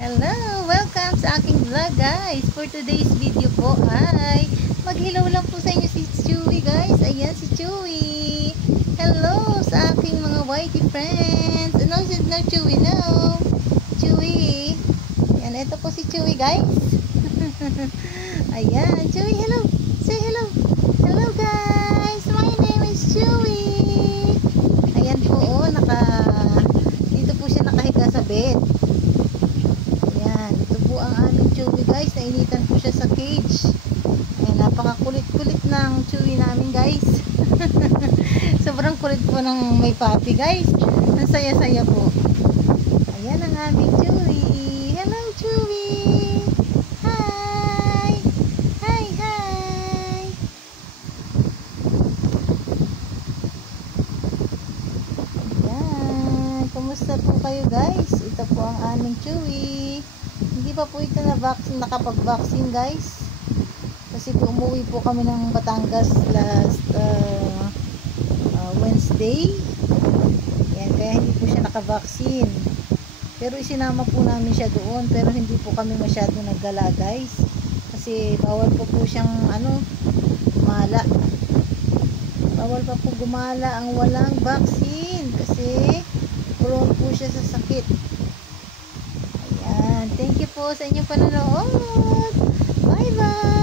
Hello! Welcome sa aking vlog guys. For today's video po ay mag-hello lang po sa inyo si Chewy guys. Ayan si Chewy. Hello sa aking mga whitey friends. Ano si Chewy? No. Chewy. Ayan, ito po si Chewy guys. Ayan, Chewy, hello. Say hello. Hello guys. My name is Chewy. Ayan po, dito po siya nakahiga sa bed. Ang aming Chewy guys, nainitan po siya sa cage. Ayan, napakakulit-kulit ng Chewy namin guys. Sobrang kulit po ng may puppy guys. Ang saya-saya po. Ayan ang aming Chewy. Hello Chewy. Hi. Hi, hi. Ayan, kumusta po kayo guys? Ito po ang aming Chewy. Hindi pa po ito nakapag-vaccine guys. Kasi po umuwi po kami ng Batangas last Wednesday. Yan, kaya hindi po siya nakavaccine. Pero isinama po namin siya doon. Pero hindi po kami masyado naggala guys. Kasi bawal po siyang gumala. Bawal pa po gumala ang walang vaccine. Kasi prone po siya sa sakit. Thank you po sa inyong panonood. Bye bye.